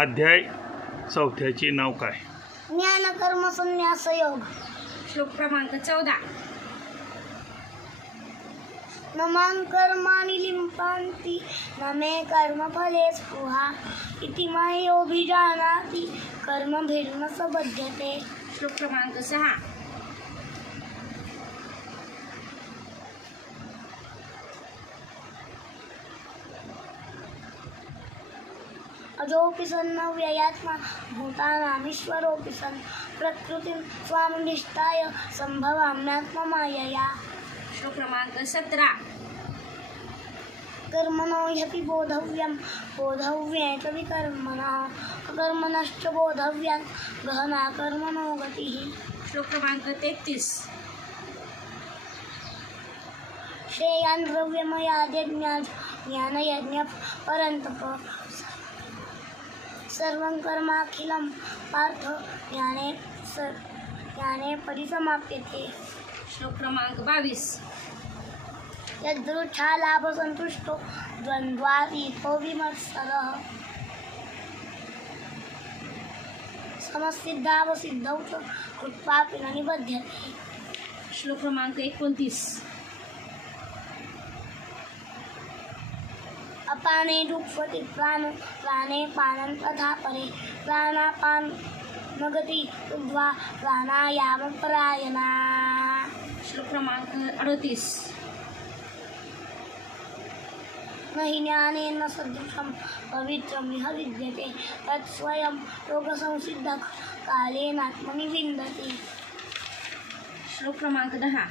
अध्याय 4चे नाव काय? ज्ञान कर्म संन्यास योग. श्लोक क्रमांक 14. न मां कर्माणि लिम्पन्ति न मे कर्मफले स्पृहा इति मयोभिजानाति कर्मभिर्न स बध्यते. श्लोक क्रमांक 6. अजोऽपि सन्न व्ययात्मा भूतानामीश्वरोऽपि सन् प्रकृतिं स्वामधिष्ठाय सम्भवाम्यात्ममायया. श्लोक क्रमांक 17. कर्मणो ह्यपि बोधव्यं बोधव्ये च विकर्मणः अकर्मणश्च बोधव्यात् गहना कर्मणो गतिः. श्लोक क्रमांक 33. श्रेयान् द्रव्यमयाद्यज्ञात् ज्ञानयज्ञः परन्तप सर्वं कर्माखिलं पार्थ ज्ञाने परिसमाप्यते. श्लोक क्रमांक 22. यदृच्छालाभसन्तुष्टो द्वन्द्वातीतो विमत्सरः समसिद्धावसिद्धौ च कृत्वापि न निबध्यते. श्लोक क्रमांक 29. अपाने दुःखवति प्राणे पानं तथा परे प्राणापानगति उद्वा प्राणायामपरायणा. श्लोक क्रमांक 38. न हि ज्ञानेन सदृशं पवित्रमिह विद्यते तत्स्वयं योगसंसिद्धः कालेनात्मनि विन्दति. श्लोक क्रमांक 10.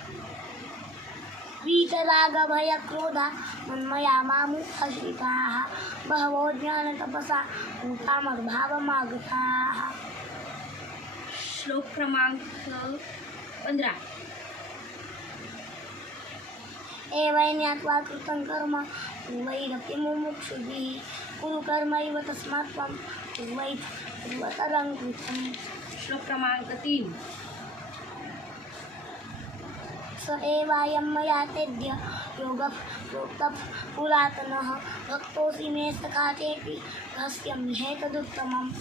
वीतरागभयक्रोधा मन्मया मामुपश्रिताः बहवो ज्ञानतपसा भूता मद्भावमागताः. श्लोक क्रमांक 15. एवैन्यात्वा कृतं कर्म पूर्वैरपि मुमुक्षुभिः कुरु कर्मैव तस्मात् त्वं पूर्वतरं कृतम्. श्लोक क्रमांक 3. स एवायं मया तेद्य योगः प्रोक्तः पुरातनः भक्तोऽसि मे सखा चेति रहस्यं ह्येतदुत्तमम्.